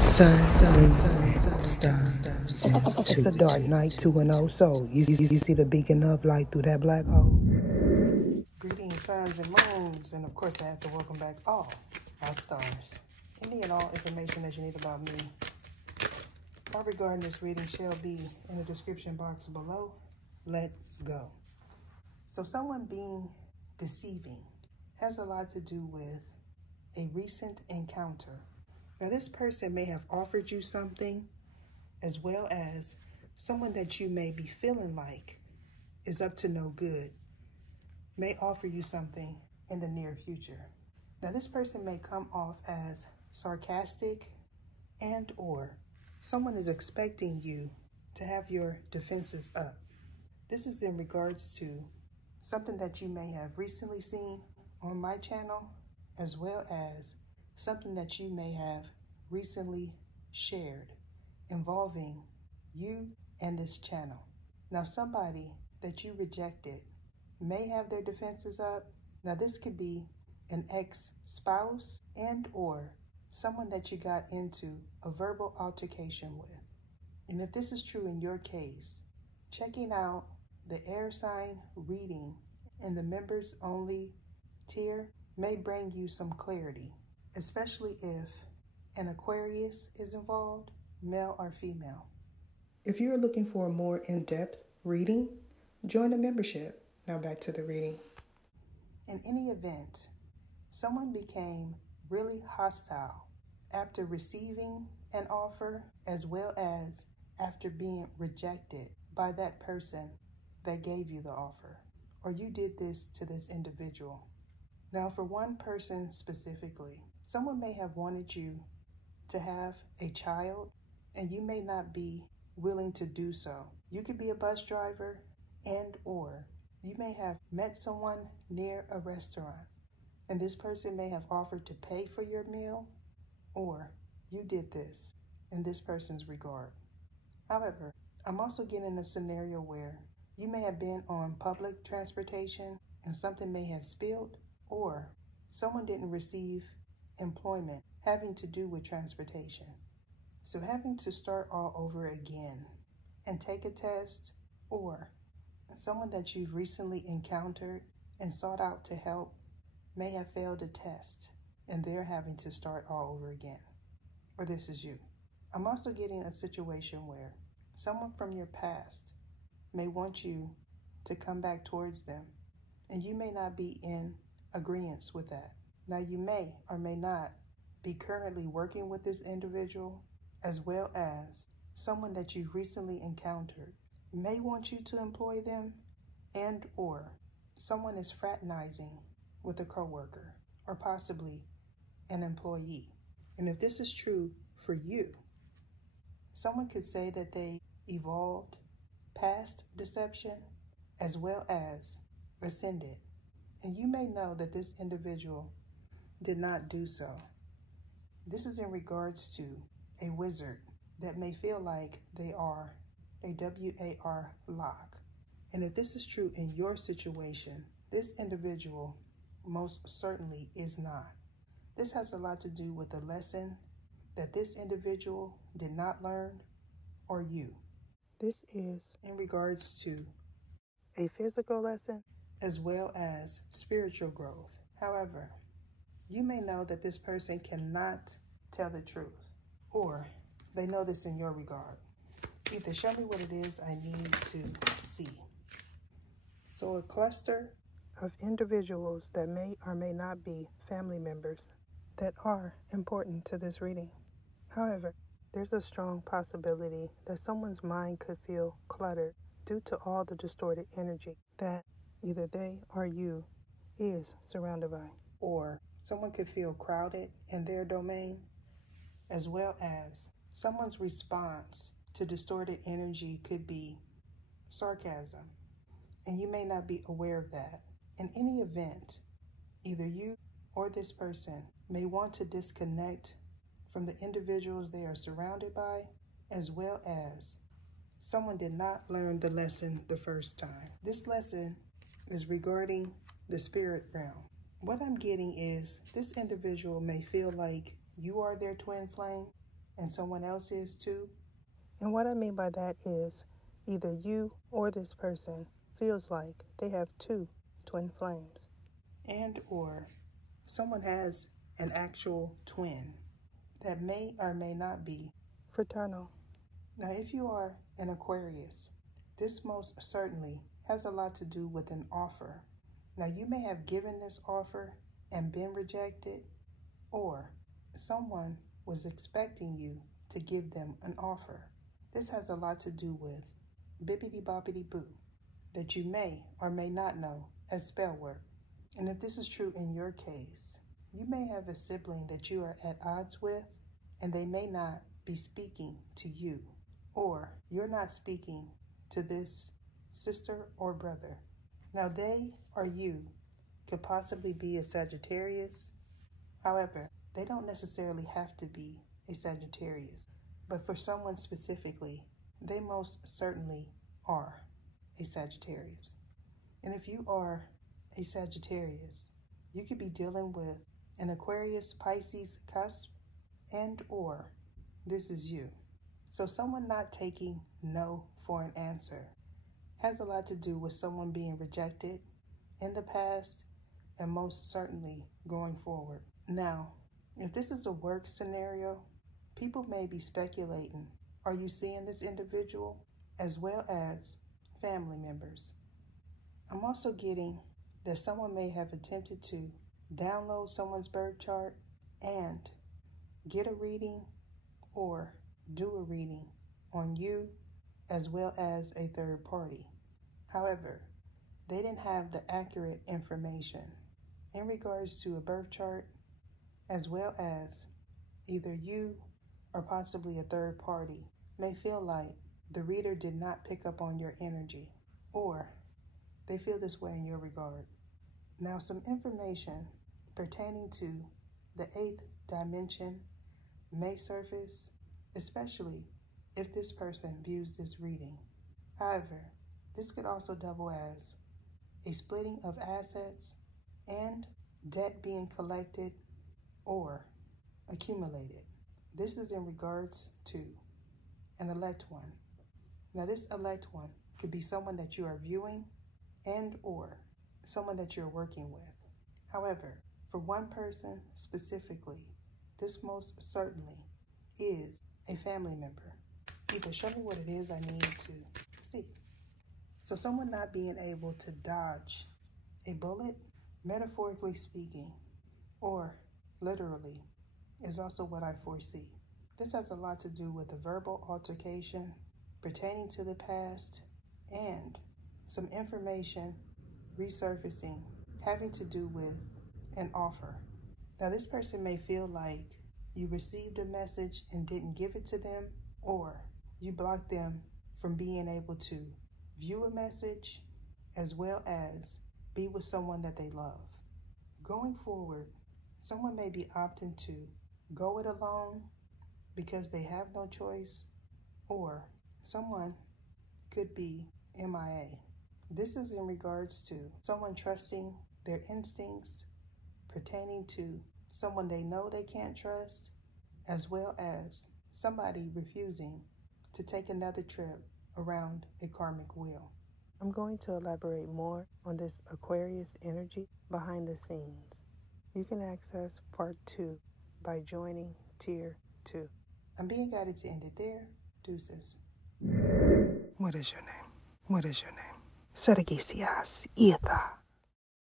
Sun, moon, stars. It's a dark night, 2-0, so you see the beacon of light through that black hole. Greetings, suns and moons, and of course I have to welcome back all our stars. Any and all information that you need about me or regarding this reading shall be in the description box below. Let go. So someone being deceiving has a lot to do with a recent encounter. Now this person may have offered you something, as well as someone that you may be feeling like is up to no good may offer you something in the near future. Now this person may come off as sarcastic and or someone is expecting you to have your defenses up. This is in regards to something that you may have recently seen on my channel, as well as something that you may have recently shared involving you and this channel. Now somebody that you rejected may have their defenses up. Now this could be an ex-spouse and or someone that you got into a verbal altercation with. And if this is true in your case, checking out the air sign reading in the members only tier may bring you some clarity, especially if an Aquarius is involved, male or female. If you're looking for a more in-depth reading, join the membership. Now back to the reading. In any event, someone became really hostile after receiving an offer, as well as after being rejected by that person that gave you the offer, or you did this to this individual. Now for one person specifically, someone may have wanted you to have a child and you may not be willing to do so. You could be a bus driver and or you may have met someone near a restaurant and this person may have offered to pay for your meal, or you did this in this person's regard. However, I'm also getting a scenario where you may have been on public transportation and something may have spilled, or someone didn't receive employment having to do with transportation. So having to start all over again and take a test, or someone that you've recently encountered and sought out to help may have failed a test and they're having to start all over again. Or this is you. I'm also getting a situation where someone from your past may want you to come back towards them and you may not be in agreement with that. Now you may or may not be currently working with this individual, as well as someone that you've recently encountered may want you to employ them, and or someone is fraternizing with a coworker or possibly an employee. And if this is true for you, someone could say that they evolved past deception as well as ascended. And you may know that this individual did not do so. This is in regards to a wizard that may feel like they are a WAR lock. And if this is true in your situation, this individual most certainly is not. This has a lot to do with the lesson that this individual did not learn, or you. This is in regards to a physical lesson as well as spiritual growth. However, you may know that this person cannot tell the truth, or they know this in your regard. Either show me what it is I need to see. So a cluster of individuals that may or may not be family members that are important to this reading. However, there's a strong possibility that someone's mind could feel cluttered due to all the distorted energy that either they or you is surrounded by. Or someone could feel crowded in their domain, as well as someone's response to distorted energy could be sarcasm, and you may not be aware of that. In any event, either you or this person may want to disconnect from the individuals they are surrounded by, as well as someone did not learn the lesson the first time. This lesson is regarding the spirit realm. What I'm getting is this individual may feel like you are their twin flame, and someone else is too. And what I mean by that is either you or this person feels like they have two twin flames. And or someone has an actual twin that may or may not be fraternal. Now, if you are an Aquarius, this most certainly has a lot to do with an offer. Now, you may have given this offer and been rejected, or someone was expecting you to give them an offer. This has a lot to do with bibbidi bobbidi boo that you may or may not know as spell work. And if this is true in your case, you may have a sibling that you are at odds with, and they may not be speaking to you, or you're not speaking to this sister or brother. Now, they or you could possibly be a Sagittarius. However, they don't necessarily have to be a Sagittarius. But for someone specifically, they most certainly are a Sagittarius. And if you are a Sagittarius, you could be dealing with an Aquarius Pisces cusp, and or this is you. So someone not taking no for an answer has a lot to do with someone being rejected in the past and most certainly going forward. Now, if this is a work scenario, people may be speculating, are you seeing this individual, as well as family members? I'm also getting that someone may have attempted to download someone's birth chart and get a reading or do a reading on you as well as a third party. However, they didn't have the accurate information in regards to a birth chart, as well as either you or possibly a third party may feel like the reader did not pick up on your energy, or they feel this way in your regard. Now, some information pertaining to the 8th dimension may surface, especially if this person views this reading. However, this could also double as a splitting of assets and debt being collected or accumulated. This is in regards to an elect one. Now, this elect one could be someone that you are viewing and or someone that you're working with. However, for one person specifically, this most certainly is a family member. Either show me what it is I need to see. So someone not being able to dodge a bullet, metaphorically speaking, or literally, is also what I foresee. This has a lot to do with a verbal altercation pertaining to the past and some information resurfacing having to do with an offer. Now, this person may feel like you received a message and didn't give it to them, or you blocked them from being able to view a message as well as be with someone that they love. Going forward, someone may be opting to go it alone because they have no choice, or someone could be MIA. This is in regards to someone trusting their instincts pertaining to someone they know they can't trust, as well as somebody refusing to take another trip around a karmic wheel. I'm going to elaborate more on this Aquarius energy behind the scenes. You can access part 2 by joining tier 2. I'm being guided to end it there. Deuces. What is your name? What is your name? Sergisias Etha.